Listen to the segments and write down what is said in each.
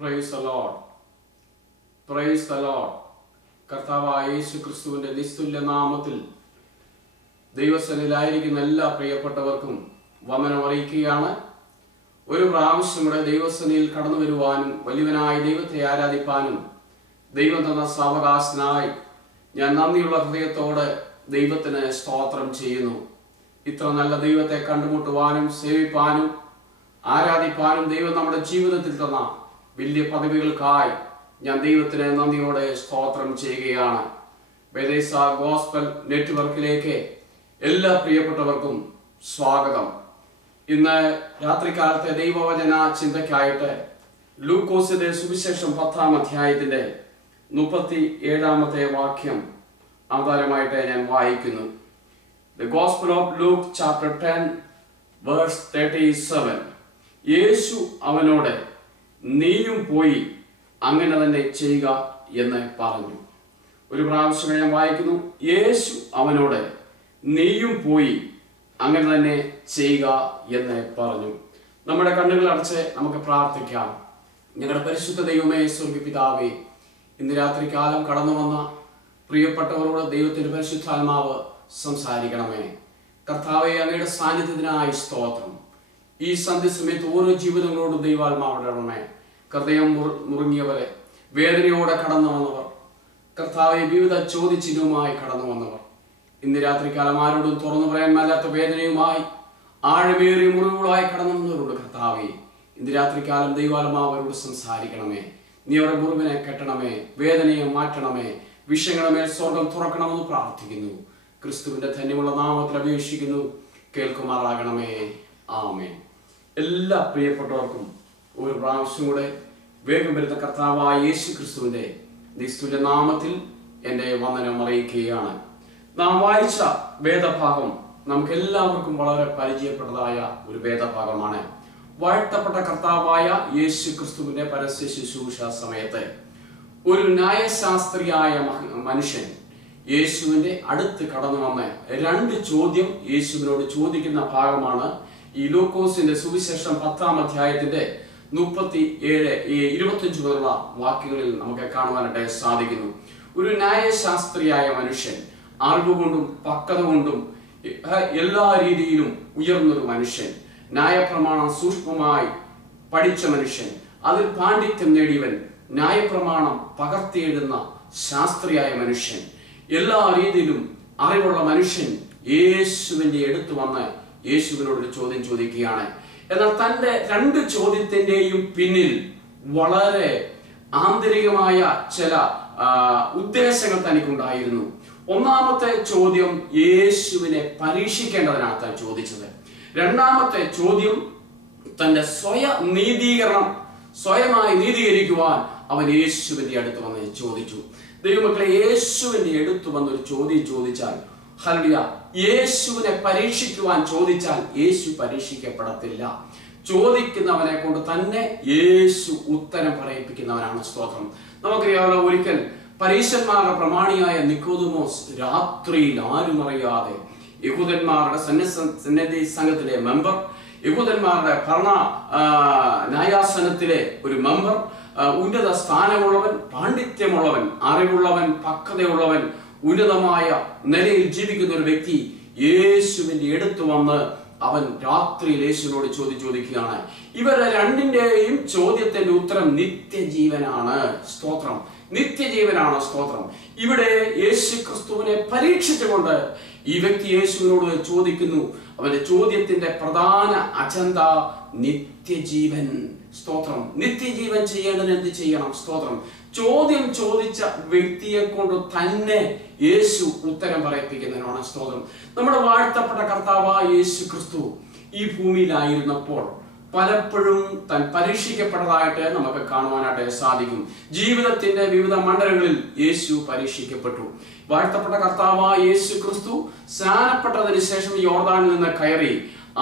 Praise the Lord, praise the Lord. കർത്താവായ യേശു ക്രിസ്തുവിന്റെ നിസ്തുല്യ നാമത്തിൽ ദൈവസന്നിധിയിലായിരിക്കുന്ന എല്ലാ പ്രിയപ്പെട്ടവർക്കും വന്ദനം അറിയിക്കുകയാണ്. ഒരു പ്രാവശ്യം കൂടെ ദൈവസന്നിധിയിൽ കടന്നു വരുവാനും വലിയവനായ ദൈവത്തെ ആരാധിപ്പാനും ദൈവം തന്ന സാവകാശനായി ഞാൻ നന്ദിയുള്ള ഹൃദയത്തോടെ ദൈവത്തിന് സ്തോത്രം ചെയ്യുന്നു. ഇത്ര നല്ല ദൈവത്തെ കണ്ടുമുട്ടുവാനും സേവിപ്പാനും ആരാധിപ്പാനും ദൈവം നമ്മുടെ ജീവിതത്തിൽ തന്ന വലിയ പദവികൾക്കായി ഞാൻ ദൈവത്തിന് നന്ദിയോടെ സ്തോത്രം ചെയ്യുകയാണ്. ബെഥേസ്ദ ഗോസ്പൽ നെറ്റ്വർക്കിലേക്ക് എല്ലാ പ്രിയപ്പെട്ടവർക്കും സ്വാഗതം. ഇന്ന് രാത്രികാലത്തെ ദൈവവചന ചിന്തയ്ക്കായിട്ട് ലൂക്കോസിന്റെ സുവിശേഷം 10-ാം അധ്യായത്തിന്റെ 37-ാമത്തെ വാക്യം ആധാരമായിട്ട് ഞാൻ വായിക്കുന്നു. The Gospel of Luke chapter 10 verse 37. യേശു അവനോട് നീയും പോയി അങ്ങനെ തന്നെ ചെയ്യുക എന്ന് പറഞ്ഞു. ഒരു പ്രാവശ്യം ഞാൻ വായിക്കുന്നു. യേശു അവനോട് നീയും പോയി അങ്ങനെ തന്നെ ചെയ്യുക എന്ന് പറഞ്ഞു. നമ്മുടെ കണ്ണുകൾ അടച്ച് നമുക്ക് പ്രാർത്ഥിക്കാം. ഞങ്ങളുടെ പരിശുദ്ധ ദൈവമേ, സ്വർഗ്ഗപിതാവേ, ഇന്ന് രാത്രികാലം കടന്നു വന്ന പ്രിയപ്പെട്ടവരോട് ദൈവത്തിന്റെ പരിശുദ്ധാത്മാവ് സംസാരിക്കണമേ. കർത്താവേ, അങ്ങയുടെ സാന്നിധ്യത്തിനായി സ്തോത്രം. ഈ സന്ധ്യ സമയത്ത് ഓരോ ജീവിതങ്ങളോടും ദൈവാത്മാവിടണമേ. ഹൃദയം മുറുങ്ങിയവരെ, വേദനയോടെ കടന്നു വന്നവർ, കർത്താവെ വിവിധ ചോദ്യചിഹ്നവുമായി കടന്നു വന്നവർ, ഇന്ന് രാത്രികാലം ആരോടും തുറന്നു പറയാൻ മേലാത്ത വേദനയുമായി ആഴമേറിയ മുറിവുകളായി കടന്നു വന്നവരോട് കർത്താവെ ഇന്ന് രാത്രികാലം ദൈവാത്മാവരോട് സംസാരിക്കണമേ. നീ അവരുടെ മുറിവിനെ കെട്ടണമേ, വേദനയെ മാറ്റണമേ, വിഷയങ്ങളുടെ മേൽ സ്വർഗം തുറക്കണമെന്ന് പ്രാർത്ഥിക്കുന്നു. ക്രിസ്തുവിന്റെ ധന്യമുള്ള നാമത്തിൽ അപേക്ഷിക്കുന്നു, കേൾക്കുമാറാകണമേ. ആമേൻ. എല്ലാ പ്രിയപ്പെട്ടവർക്കും ഒരു പ്രാവശ്യം കൂടെ വേഗം വരുന്ന കർത്താവായ യേശു ക്രിസ്തുവിന്റെ നിസ്തുല്യ നാമത്തിൽ എൻ്റെ വന്ദനം അറിയിക്കുകയാണ്. നാം വായിച്ച വേദഭാഗം നമുക്ക് എല്ലാവർക്കും വളരെ പരിചയപ്പെട്ടതായ ഒരു വേദഭാഗമാണ്. വാഴ്ത്തപ്പെട്ട കർത്താവായ യേശു ക്രിസ്തുവിന്റെ പരസ്യ ശുശ്രൂഷ സമയത്ത് ഒരു ന്യായശാസ്ത്രിയായ മനുഷ്യൻ യേശുവിന്റെ അടുത്ത് കടന്നു വന്ന് 2 ചോദ്യം യേശുവിനോട് ചോദിക്കുന്ന ഭാഗമാണ് ഈ ലൂക്കോസിന്റെ സുവിശേഷം 10-ാം അധ്യായത്തിന്റെ 37-25 മുതലുള്ള വാക്യങ്ങളിൽ നമുക്ക് കാണുവാനായിട്ട് സാധിക്കുന്നു. ഒരു ന്യായശാസ്ത്രിയായ മനുഷ്യൻ, അറിവുകൊണ്ടും പക്വത കൊണ്ടും എല്ലാ രീതിയിലും ഉയർന്നൊരു മനുഷ്യൻ, ന്യായപ്രമാണം സൂക്ഷ്മമായി പഠിച്ച മനുഷ്യൻ, അതിൽ പാണ്ഡിത്യം നേടിയവൻ, ന്യായപ്രമാണം പകർത്തിയെഴുതുന്ന ശാസ്ത്രിയായ മനുഷ്യൻ, എല്ലാ രീതിയിലും അറിവുള്ള മനുഷ്യൻ യേശുവിന്റെ അടുത്ത് വന്ന് യേശുവിനോടൊരു ചോദ്യം ചോദിക്കുകയാണ്. എന്നാൽ തന്റെ 2 ചോദ്യത്തിന്റെയും പിന്നിൽ വളരെ ആന്തരികമായ ചില ഉദ്ദേശങ്ങൾ തനിക്കുണ്ടായിരുന്നു. ഒന്നാമത്തെ ചോദ്യം യേശുവിനെ പരീക്ഷിക്കേണ്ടതിനാണ് താൻ ചോദിച്ചത്. 2-ാമത്തെ ചോദ്യം തന്റെ സ്വയമായി നീതീകരിക്കുവാൻ അവൻ യേശുവിന്റെ അടുത്ത് വന്ന് ചോദിച്ചു. ദൈവമക്കളെ, യേശുവിന്റെ അടുത്ത് വന്നൊരു ചോദ്യം ചോദിച്ചാൽ, ഹല്ലേലൂയ, യേശുവിനെ പരീക്ഷിക്കുവാൻ ചോദിച്ചാൽ യേശു പരീക്ഷിക്കപ്പെടത്തില്ല. ചോദിക്കുന്നവനെ കൊണ്ട് തന്നെ യേശു ഉത്തരം പറയിപ്പിക്കുന്നവനാണ്. സ്തോത്രം. നമുക്കറിയാവുന്ന ഒരിക്കൽ പരീശന്മാരുടെ പ്രമാണിയായ നിക്കോദെമോസ് രാത്രിയിൽ ആരും അറിയാതെ യഹൂദന്മാരുടെ സന്നിധി സംഘത്തിലെ മെമ്പർ, യഹൂദന്മാരുടെ ഭരണ ന്യായാസനത്തിലെ ഒരു മെമ്പർ, ഉന്നത സ്ഥാനമുള്ളവൻ, പാണ്ഡിത്യമുള്ളവൻ, അറിവുള്ളവൻ, പക്വതയുള്ളവൻ, ഉന്നതമായ നിലയിൽ ജീവിക്കുന്ന ഒരു വ്യക്തി യേശുവിന്റെ അടുത്ത് വന്ന് അവൻ രാത്രിയിൽ യേശുവിനോട് ചോദിക്കുകയാണ്. ഇവരുടെ 2ന്റെയും ചോദ്യത്തിന്റെ ഉത്തരം നിത്യജീവനാണ്. സ്തോത്രം. നിത്യജീവനാണ്. സ്തോത്രം. ഇവിടെ യേശു ക്രിസ്തുവിനെ പരീക്ഷിച്ചുകൊണ്ട് ഈ വ്യക്തി യേശുവിനോട് ചോദിക്കുന്നു. അവന്റെ ചോദ്യത്തിന്റെ പ്രധാന അജണ്ട നിത്യജീവൻ. സ്തോത്രം. നിത്യജീവൻ ചെയ്യേണ്ടതിന് എന്ത് ചെയ്യണം? സ്തോത്രം. ചോദ്യം ചോദിച്ച വ്യക്തിയെ കൊണ്ട് തന്നെ യേശു ഉത്തരം പറയിപ്പിക്കുന്നതിനാണ്. സ്തോത്രം. നമ്മുടെ വാഴ്ത്തപ്പെട്ട കർത്താവായ യേശു ക്രിസ്തു ഈ ഭൂമിയിലായിരുന്നപ്പോൾ പലപ്പോഴും താൻ പരീക്ഷിക്കപ്പെട്ടതായിട്ട് നമുക്ക് കാണുവാനായിട്ട് സാധിക്കും. ജീവിതത്തിന്റെ വിവിധ മണ്ഡലങ്ങളിൽ യേശു പരീക്ഷിക്കപ്പെട്ടു. വാഴ്ത്തപ്പെട്ട കർത്താവായ യേശു ക്രിസ്തു സ്നാനപ്പെട്ടതിന് ശേഷം യോർദാനിൽ നിന്ന് കയറി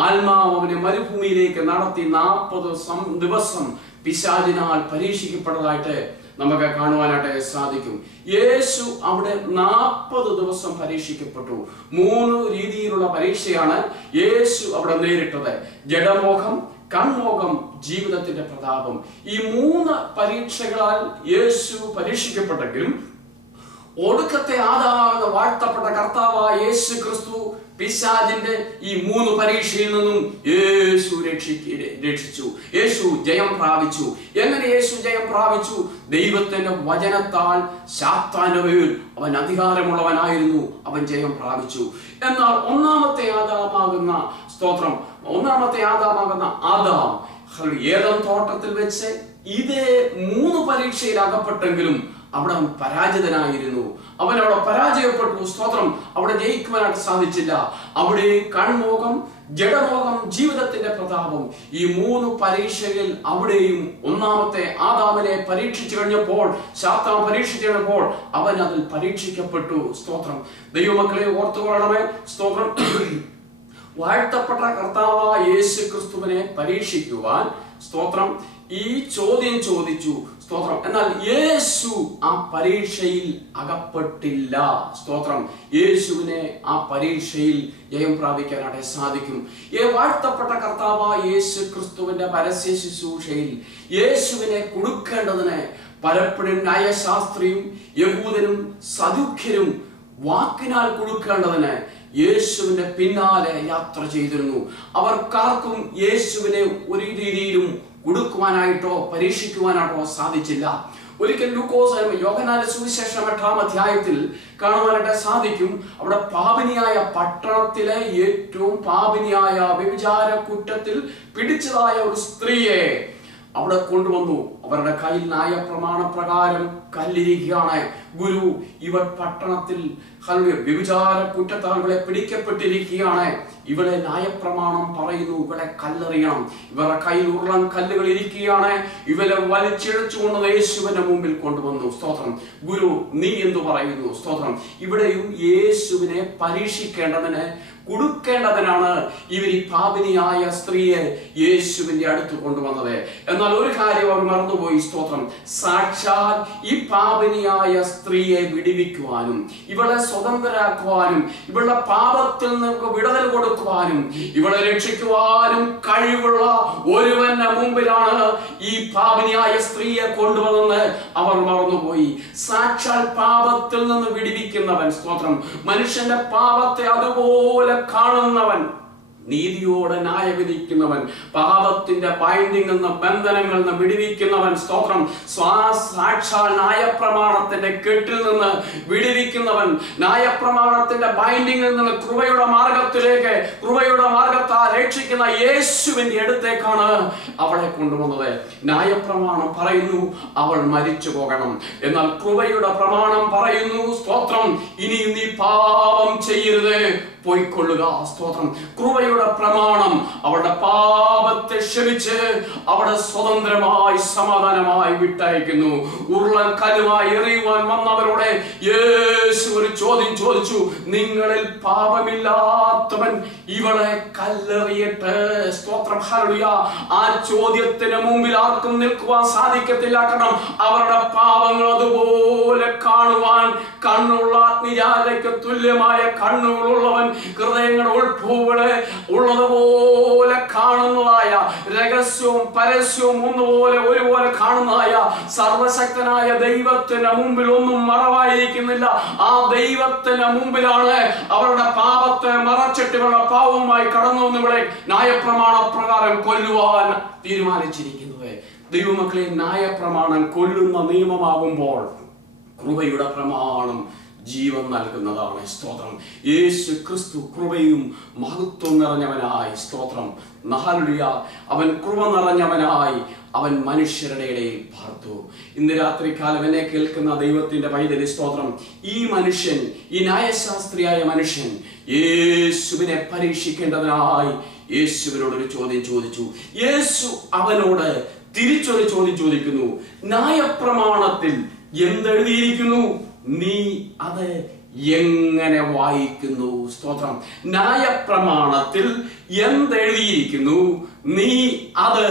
ആത്മാവ് അവനെ മരുഭൂമിയിലേക്ക് നടത്തി 40 ദിവസം പിശാചിനാൽ പരീക്ഷിക്കപ്പെട്ടതായിട്ട് നമുക്ക് കാണുവാനായിട്ട് സാധിക്കും. യേശു അവിടെ 40 ദിവസം പരീക്ഷിക്കപ്പെട്ടു. 3 രീതിയിലുള്ള പരീക്ഷയാണ് യേശു അവിടെ നേരിട്ടത്. ജഡമോഹം, കൺമോകം, ജീവിതത്തിന്റെ പ്രതാപം. ഈ 3 പരീക്ഷകളാൽ യേശു പരീക്ഷിക്കപ്പെട്ടെങ്കിലും ഒടുക്കത്തെ ആദാമാകുന്ന വാഴ്ത്തപ്പെട്ട കർത്താവായ യേശു ക്രിസ്തു പിശാചിന്റെ ഈ 3 പരീക്ഷയിൽ നിന്നും യേശു രക്ഷിച്ചു. യേശു ജയം പ്രാപിച്ചു. എങ്ങനെ യേശു ജയം പ്രാപിച്ചു? ദൈവത്തിന്റെ വചനത്താൽ സാത്താന്റെ മേൽ അവൻ അധികാരമുള്ളവനായിരുന്നു. അവൻ ജയം പ്രാപിച്ചു. എന്നാൽ ഒന്നാമത്തെ ആദാമാകുന്ന ആദാം ഏദൻ തോട്ടത്തിൽ വെച്ച് ഇതേ 3 പരീക്ഷയിൽ അകപ്പെട്ടെങ്കിലും അവിടെ അവൻ പരാജിതനായിരുന്നു. അവൻ അവിടെ പരാജയപ്പെട്ടു. സ്തോത്രം. അവിടെ ജയിക്കുവാനായിട്ട് സാധിച്ചില്ല. അവിടെ കൺമോകം, ജഡമോകം, ജീവിതത്തിന്റെ പ്രതാപം, ഈ 3 പരീക്ഷകളിൽ അവിടെയും ഒന്നാമത്തെ ആദാമിനെ പരീക്ഷിച്ചു കഴിഞ്ഞപ്പോൾ, സാത്താൻ പരീക്ഷിച്ചു കഴിഞ്ഞപ്പോൾ അവൻ അതിൽ പരീക്ഷിക്കപ്പെട്ടു. സ്തോത്രം. ദൈവമക്കളെ ഓർത്തുകൊള്ളണമേ. സ്തോത്രം. വാഴ്ത്തപ്പെട്ട കർത്താവായ യേശു ക്രിസ്തുവിനെ പരീക്ഷിക്കുവാൻ, സ്തോത്രം, ഈ ചോദ്യം ചോദിച്ചു. സ്തോത്രം. എന്നാൽ യേശു ആ പരീക്ഷയിൽ അകപ്പെട്ടില്ല. സ്തോത്രം. യേശുവിനെ ആ പരീക്ഷയിൽ ജയം പ്രാപിക്കാനായിട്ട് സാധിക്കും. വാഴ്ത്തപ്പെട്ട കർത്താവായ യേശു ക്രിസ്തുവിന്റെ പരസ്യ ശുശ്രൂഷയിൽ യേശുവിനെ കൊടുക്കേണ്ടതിന് പലപ്പോഴും ന്യായശാസ്ത്രിയും യഹൂദനും സദുഖ്യരും വാക്കിനാൽ കൊടുക്കേണ്ടതിന് യേശുവിന്റെ പിന്നാലെ യാത്ര ചെയ്തിരുന്നു. അവർക്കാർക്കും യേശുവിനെ ഒരു രീതിയിലും കൊടുക്കുവാനായിട്ടോ പരീക്ഷിക്കുവാനായിട്ടോ സാധിച്ചില്ല. ഒരിക്കൽ ലൂക്കോസ് യോഹന്നാന്റെ സുവിശേഷം 8-ാം അധ്യായത്തിൽ കാണുവാനായിട്ട് സാധിക്കും. അവിടെ പാപിനിയായ പട്ടണത്തിലെ ഏറ്റവും പാപിനിയായ വ്യഭിചാര കുറ്റത്തിൽ പിടിച്ചതായ ഒരു സ്ത്രീയെ അവിടെ കൊണ്ടുവന്നു. അവരുടെ കയ്യിൽ ന്യായപ്രമാണപ്രകാരം കല്ലിരിക്കുകയാണ്. ഗുരു, ഇവർ പട്ടണത്തിൽ വ്യഭിചാര കുറ്റത്താളുകളെ പിടിക്കപ്പെട്ടിരിക്കുകയാണ്. ഇവളെ ന്യായപ്രമാണം പറയുന്നു, ഇവളെ കല്ലെറിയണം. ഇവരുടെ കയ്യിൽ ഉരുളൻ കല്ലുകൾ ഇരിക്കുകയാണ്. ഇവരെ വലിച്ചിഴച്ചുകൊണ്ട് യേശുവിന്റെ മുമ്പിൽ കൊണ്ടുവന്നു. സ്തോത്രം. ഗുരു, നീ എന്തു പറയുന്നു? സ്തോത്രം. ഇവിടെയും യേശുവിനെ പരീക്ഷിക്കേണ്ടതിന്, കൊടുക്കേണ്ടതിനാണ് ഇവർ ഈ പാപിനിയായ സ്ത്രീയെ യേശുവിന്റെ അടുത്ത് കൊണ്ടുവന്നത്. എന്നാൽ ഒരു കാര്യം അവർ മറന്നുപോയി. സ്തോത്രം. സാക്ഷാൽ ഈ പാപിനിയായ സ്ത്രീയെ വിടുവിക്കുവാനും, ഇവളെ സ്വതന്ത്രരാക്കുവാനും, ഇവളുടെ പാപത്തിൽ നിന്ന് വിടുതൽ കൊടുക്കുവാനും, ഇവളെ രക്ഷിക്കുവാനും കഴിവുള്ള ഒരുവന്റെ മുമ്പിലാണ് ഈ പാപിനിയായ സ്ത്രീയെ കൊണ്ടുവന്നെന്ന് അവർ മറന്നുപോയി. സാക്ഷാൽ പാപത്തിൽ നിന്ന് വിടുവിക്കുന്നവൻ, സ്തോത്രം, മനുഷ്യന്റെ പാപത്തെ അതുപോലെ കാണുന്നവൻ, നീതിയോടെ ന്യായവിധിക്കുന്നവൻ, പാപത്തിന്റെ ബൈൻഡിംഗ് നിന്ന്, ബന്ധനങ്ങളിൽ നിന്ന് വിടുവിക്കുന്നവൻ, സ്തോത്രം, സാക്ഷാൽ ന്യായപ്രമാണത്തിന്റെ കെട്ടിൽ നിന്ന് വിടുവിക്കുന്നവൻ, ന്യായപ്രമാണത്തിന്റെ ബൈൻഡിംഗിൽ നിന്ന് കൃപയുടെ മാർഗത്തിലേക്ക്, കൃപയുടെ മാർഗത്താൽ രക്ഷിക്കുന്ന യേശുവിന്റെ അടുത്തേക്കാണ് അവളെ കൊണ്ടുവന്നത്. ന്യായപ്രമാണം പറയുന്നു അവൾ മരിച്ചു പോകണം. എന്നാൽ കൃപയുടെ പ്രമാണം പറയുന്നു, സ്തോത്രം, ഇനിയും നീ പാപം ചെയ്യരുത്, പോയിക്കൊള്ളുക. സ്തോത്രം. കൃപയുടെ പ്രമാണം അവളുടെ പാപത്തെ ക്ഷമിച്ച് അവിടെ സ്വതന്ത്രമായി സമാധാനമായി വിട്ടയക്കുന്നു. ഉരുളൻ കല്ലുമായി എറിയുവാൻ വന്നവരോട് യേശു ഒരു ചോദ്യം ചോദിച്ചു, നിങ്ങളിൽ പാപമില്ലാത്തവൻ ഇവളെ കല്ലെറിയട്ടെ. സ്തോത്രം. ഹല്ലേലൂയ. ആ ചോദ്യത്തിന് മുമ്പിൽ ആർക്കും നിൽക്കുവാൻ സാധിക്കത്തില്ല. കാരണം അവരുടെ പാപങ്ങൾ അതുപോലെ കാണുവാൻ കണ്ണുള്ള അഗ്നിജാലയ്ക്ക് തുല്യമായ കണ്ണുകളുള്ളവൻ, ഹൃദയങ്ങളുടെ ഉൾഭൂകളെ ഉള്ളതുപോലെ കാണുന്നതായ, രഹസ്യവും പരസ്യവും ഒരുപോലെ കാണുന്നതായ സർവശക്തനായ ദൈവത്തിന്റെ മുമ്പിൽ ഒന്നും മറവായിരിക്കുന്നില്ല. ആ ദൈവത്തിന്റെ മുമ്പിലാണ് അവരുടെ പാപത്തെ മറച്ചിട്ട് ഇവരുടെ പാവവുമായി കടന്നു വന്നിവിടെ ന്യായപ്രമാണ പ്രകാരം കൊല്ലുവാൻ തീരുമാനിച്ചിരിക്കുന്നത്. ദൈവമക്കളെ, ന്യായപ്രമാണം കൊല്ലുന്ന നിയമമാകുമ്പോൾ കൃപയുടെ പ്രമാണം ജീവൻ നൽകുന്നതാണ്. സ്തോത്രം. യേശു ക്രിസ്തു കൃപയും മഹത്വം നിറഞ്ഞവനായി, സ്തോത്രം, ഹല്ലേലൂയ, അവൻ കൃപ നിറഞ്ഞവനായി അവൻ മനുഷ്യരുടെ ഇടയിൽ പാർത്തു. ഇന്ന് രാത്രികാലം എന്നെ കേൾക്കുന്ന ദൈവത്തിന്റെ പൈതൽ, സ്തോത്രം, ഈ മനുഷ്യൻ, ഈ ന്യായശാസ്ത്രിയായ മനുഷ്യൻ യേശുവിനെ പരീക്ഷിക്കേണ്ടതിനായി യേശുവിനോടൊരു ചോദ്യം ചോദിച്ചു. യേശു അവനോട് തിരിച്ചൊരു ചോദ്യം ചോദിക്കുന്നു. ന്യായപ്രമാണത്തിൽ എന്തെഴുതിയിരിക്കുന്നു? നീ അത് എങ്ങനെ വായിക്കുന്നു? സ്തോത്രം. ന്യായപ്രമാണത്തിൽ എന്തെഴുതിയിരിക്കുന്നു? നീ അത്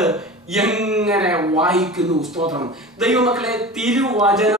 എങ്ങനെ വായിക്കുന്നു? സ്തോത്രം. ദൈവമക്കളെ, തിരുവചനം